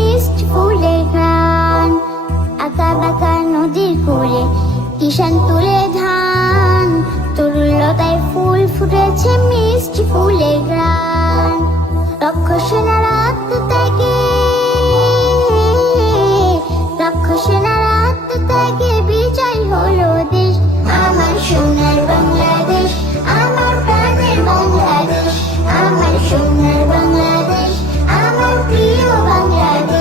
মিষ্টি ফুলের ঘ্রাণ। আঁকা বাঁকা নদীর কূলে কিষান তুলে ধান, তরুলতায় ফুল ফুটেছে মিষ্টি ফুলের ঘ্রাণ। রক্ষসেনার আত্মত্যাগে, রক্ষসেনার আত্মত্যাগে বিজয় হলো দেশ। আমার সোনার বাংলাদেশ, আমার প্রাণের বাংলাদেশ, আমার সোনার বাংলাদেশ, আমার প্রিয় বাংলাদেশ।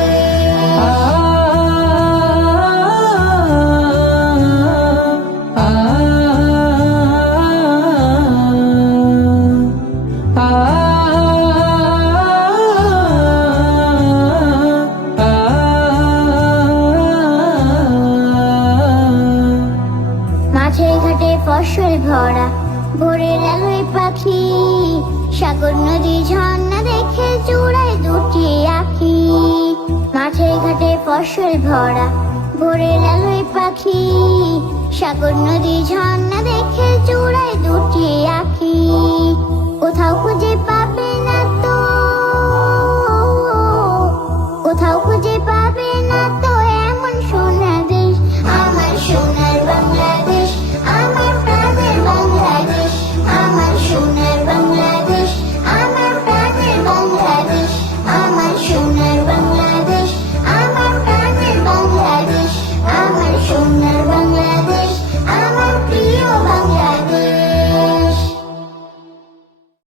মাঠে ঘাটে ফসল ভরা, ভোরের আলোয় পাখি, সাগর নদী ঝর্ণা দেখে জুড়ায় দুটি আঁখি। মাঠে ঘাটে ফসল ভরা, ভোরের আলোয় পাখি, সাগর নদী ঝর্ণা দেখে জুড়ায় দুটি আঁখি। কোথাও খুঁজে